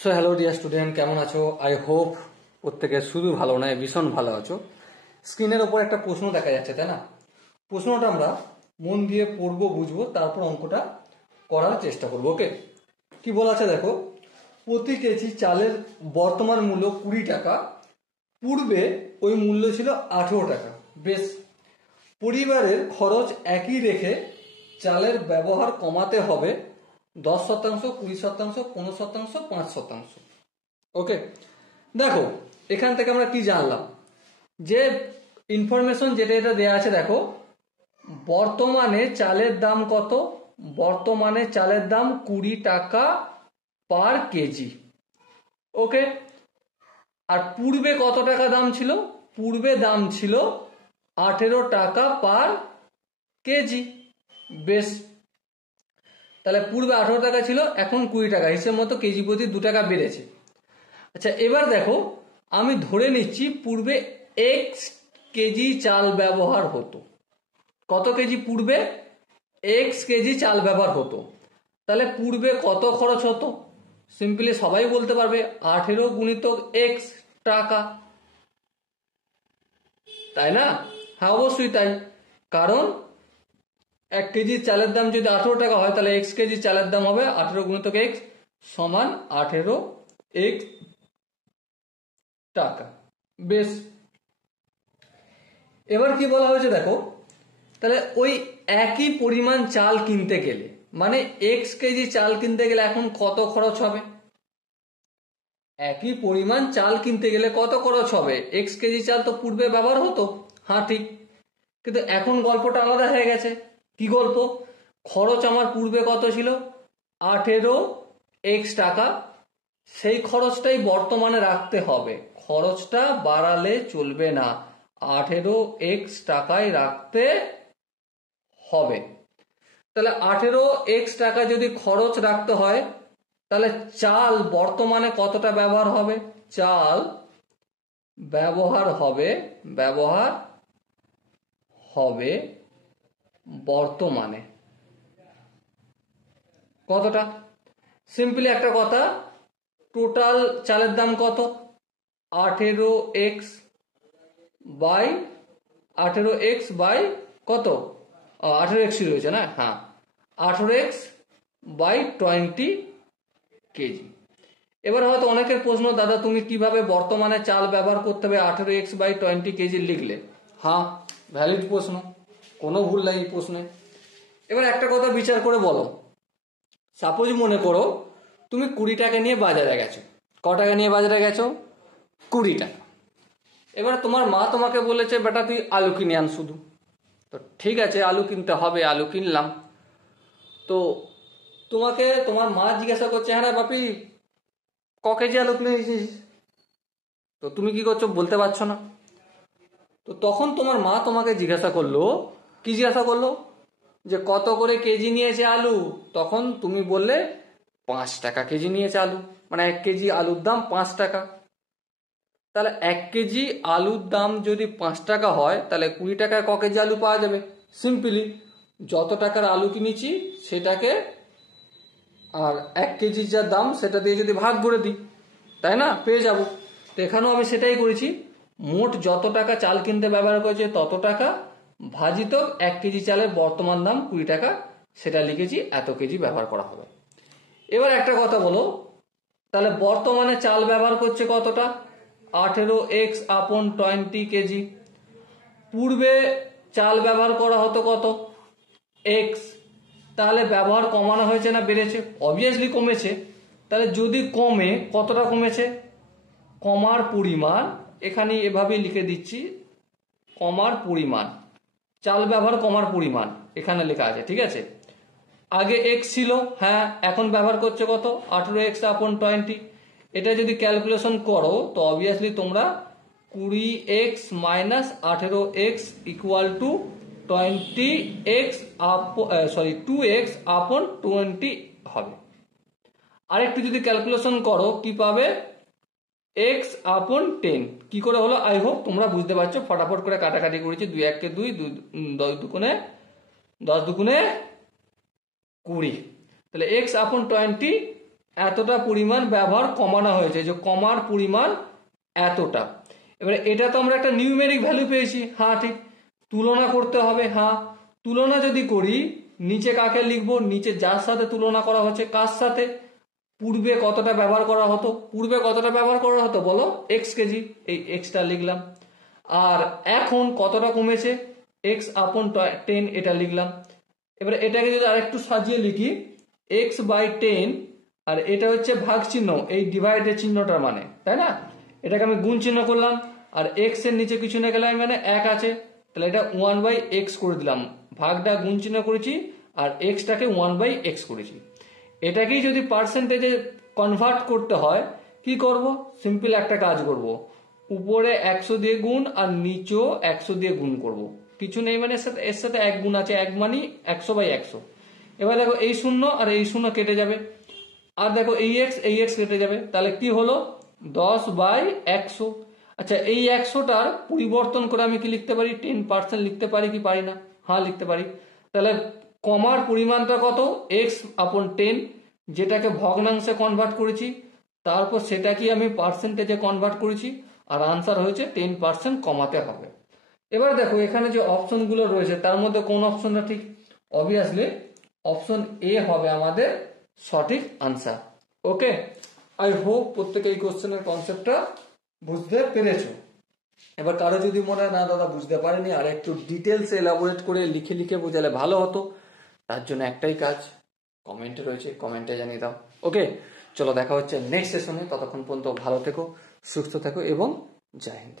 So hello dear student, কেমন আছো? I hope প্রত্যেকে শুধু ভালো নয়, ভীষণ ভালো আছো। স্ক্রিনের ওপর একটা প্রশ্ন দেখা যাচ্ছে, তাই না? প্রশ্নটা আমরা মন দিয়ে পড়বো, বুঝবো, তারপর অঙ্কটা করার চেষ্টা করবো। ওকে, কি বলা আছে দেখো। প্রতি কেজি চালের বর্তমান মূল্য 20 টাকা, পূর্বে ওই মূল্য ছিল 18 টাকা। বেশ, পরিবারের খরচ একই রেখে চালের ব্যবহার কমাতে হবে 10%, 20%, 15%, 5%। ওকে, দেখো এখান থেকে আমরা কি জানলাম, যে ইনফরমেশন যেটা এটা দেয়া আছে। দেখো, বর্তমানে চালের দাম কত? বর্তমানে চালের দাম 20 টাকা পার কেজি। ওকে, আর পূর্বে কত টাকা দাম ছিল? পূর্বে দাম ছিল 18 টাকা পার কেজি। বেশ, তাহলে পূর্বে 18 টাকা ছিল, এখন 20 টাকা, হিসেব মতো কেজি প্রতি 2 টাকা বেড়েছে। আচ্ছা, এবার দেখো, আমি ধরে নিচ্ছি পূর্বে এক্স কেজি চাল ব্যবহার হতো। কত কেজি? পূর্বে এক্স কেজি চাল ব্যবহার হতো। তাহলে পূর্বে কত খরচ হতো? সিম্পলি সবাই বলতে পারবে 18 গুণিতক এক্স টাকা, তাই না? হ্যাঁ, অবশ্যই তাই। কারণ 1 কেজি চালের দাম যদি 18 টাকা হয়, তাহলে এক্স কেজি চালের দাম হবে 18 গুণিতক এক্স সমান 18 এক্স টাকা। বেশ, এবার কি বলা হয়েছে দেখো, তাহলে ওই একই পরিমাণ চাল কিনতে গেলে, মানে এক্স কেজি চাল কিনতে গেলে এখন কত খরচ হবে? একই পরিমাণ চাল কিনতে গেলে কত খরচ হবে? এক্স কেজি চাল তো পূর্বে ব্যবহার হতো, হ্যাঁ ঠিক, কিন্তু এখন গল্পটা আলাদা হয়ে গেছে। কি গল্প? খরচ আমার পূর্বে কত ছিল? 18 এক্স টাকা, সেই খরচটাই বর্তমানে রাখতে হবে। খরচটা বাড়ালে চলবে না, 18 এক্স টাকায় রাখতে হবে। তাহলে 18 এক্স টাকা যদি খরচ রাখতে হয়, তাহলে চাল বর্তমানে কতটা ব্যবহার হবে? চাল ব্যবহার হবে বর্তমানে কতটা? সিম্পলি একটা কথা, টোটাল চালের দাম কত? 18 এক্স বাই 18 এক্স বাই কত? 18 এক্স রয়েছে না? হ্যাঁ, 18 এক্স বাই 20 কেজি। এবার হয়তো অনেকের প্রশ্ন, দাদা তুমি কিভাবে বর্তমানে চাল ব্যবহার করতে হবে 18 এক্স বাই 20 কেজি লিখলে? হ্যাঁ, ভ্যালিড প্রশ্ন, কোনো ভুল নাই এই প্রশ্নে। এবার একটা কথা বিচার করে বলো, সাপোজ মনে করো তুমি 20 টাকা নিয়ে বাজারে গেছো। ক টাকা নিয়ে বাজারে গেছো? 20 টাকা। এবার তোমার মা তোমাকে বলেছে, বেটা তুই আলু কিনে আন শুধু। তো ঠিক আছে, আলু কিনতে হবে, আলু কিনলাম। তো তোমাকে তোমার মা জিজ্ঞাসা করছে, হ্যাঁ বাপি ক কেজি আলু কিনেছিস? তো তুমি কি করছো? বলতে পারছো না। তো তখন তোমার মা তোমাকে জিজ্ঞাসা করলো, কি জিজ্ঞাসা করলো? যে কত করে কেজি নিয়েছে আলু? তখন তুমি বললে 5 টাকা কেজি নিয়েছে আলু, মানে 1 কেজি আলুর দাম 5 টাকা। তাহলে 1 কেজি আলুর দাম যদি 5 টাকা হয়, তাহলে 20 টাকায় ক কেজি আলু পাওয়া যাবে? সিম্পলি যত টাকার আলু কিনেছি সেটাকে আর 1 কেজির যা দাম সেটা দিয়ে যদি ভাগ করে দিই, তাই না, পেয়ে যাব। তো এখানেও আমি সেটাই করেছি, মোট যত টাকা চাল কিনতে ব্যবহার করেছে তত টাকা ভাজিত 1 কেজি চালের বর্তমান দাম 20 টাকা, সেটা লিখেছি, এত কেজি ব্যবহার করা হবে। এবার একটা কথা বলো, তাহলে বর্তমানে চাল ব্যবহার করছে কতটা? 18 এক্স আপন 20 কেজি। পূর্বে চাল ব্যবহার করা হতো কত? এক্স। তাহলে ব্যবহার কমানো হয়েছে না বেড়েছে? অবভিয়াসলি কমেছে। তাহলে যদি কমে, কতটা কমেছে? কমার পরিমাণ এখানে এভাবেই লিখে দিচ্ছি, কমার পরিমাণ, চাল ব্যবহার কমার পরিমাণ এখানে লেখা আছে, ঠিক আছে। আগে এক্স ছিল, হ্যাঁ, এখন ব্যবহার করছে কত? 18 এক্স আপন 20। এটা যদি ক্যালকুলেশন করো তো অবভিয়াসলি তোমরা 20 x minus 18 x equal to 20 x sorry 2 x আপন 20 হবে। আরেকটু যদি ক্যালকুলেশন করো কি পাবে? এক্স আপন 10। কি করে হলো? আই হোপ তোমরা বুঝতে পারছো, ফটাফট করে কাটাকাটি করেছি, 2 1 কে 2, 10 দুগুণে 10 দুগুণে 20। তাহলে এক্স আপন 20 এতটা পরিমাণ ব্যবহার কমানো হয়েছে, যে কমার পরিমাণ এতটা। এবারে এটা তো আমরা একটা নিউমেরিক ভ্যালু পেয়েছি, হ্যাঁ ঠিক। তুলনা করতে হবে, হ্যাঁ। তুলনা যদি করি নিচে কাকে লিখবো, নিচে যার সাথে তুলনা করা হচ্ছে, কার সাথে, পূর্বে কতটা ব্যবহার করা হতো, পূর্বে কতটা ব্যবহার করা হতো বলো, এক্স কেজি, এই এক্সটা লিখলাম। আর এখন কতটা কমেছে, এক্স আপন 10, এটা লিখলাম। এবারে এটাকে যদি আরেকটু সাজিয়ে লিখি, এক্স বাই 10, আর এটা হচ্ছে ভাগ চিহ্ন, এই ডিভাইডের চিহ্নটা মানে, তাই না? এটাকে আমি গুণ চিহ্ন করলাম, আর এক্স এর নিচে কিছু না গেলাম, মানে 1 আছে, তাহলে এটা 1/x করে দিলাম। ভাগটা গুণ চিহ্ন করেছি আর এক্সটাকে 1/x করেছি। এটাকেই যদি পার্সেন্টেজে কনভার্ট করতে হয় কি করব, সিম্পল একটা কাজ করব, উপরে 100 দিয়ে গুণ আর নিচেও 100 দিয়ে গুণ করব, কিছু নেই মানে এর সাথে 1 গুণ আছে, 1 মানে 100/100। এবার দেখো এই শূন্য আর এই শূন্য কেটে যাবে, আর দেখো এই এক্স কেটে যাবে, তাহলে কি হলো 10/100। আচ্ছা এই 100টার পরিবর্তন করে আমি কি লিখতে পারি, 10% লিখতে পারি কি পারি না, হ্যাঁ লিখতে পারি। তাহলে কমার পরিমাণটা কত, এক্স আপন 10, যেটাকে ভগ্নাংশে কনভার্ট করেছি, তারপর সেটাকে আমি পার্সেন্টেজে কনভার্ট করেছি, আর আনসার হয়েছে 10% কমাতে হবে। এবার দেখো এখানে যে অপশনগুলো রয়েছে তার মধ্যে কোন অপশনটা ঠিক, অবভিয়াসলি অপশন এ হবে আমাদের সঠিক আনসার। ওকে, আই হোপ প্রত্যেকে এই কোশ্চেনের কনসেপ্টটা বুঝতে পেরেছো। এবার কারো যদি মনে হয় না দাদা বুঝতে পারিনি, আর একটু ডিটেলস এলাবোরেট করে লিখে লিখে বোঝালে ভালো হতো, তার জন্য একটাই কাজ, কমেন্টে রয়েছে, কমেন্টে জানিয়ে দাও। ওকে, চলো দেখা হচ্ছে নেক্সট সেশনে, ততক্ষণ পর্যন্ত ভালো থেকো, সুস্থ থেকো এবং জয় হিন্দ।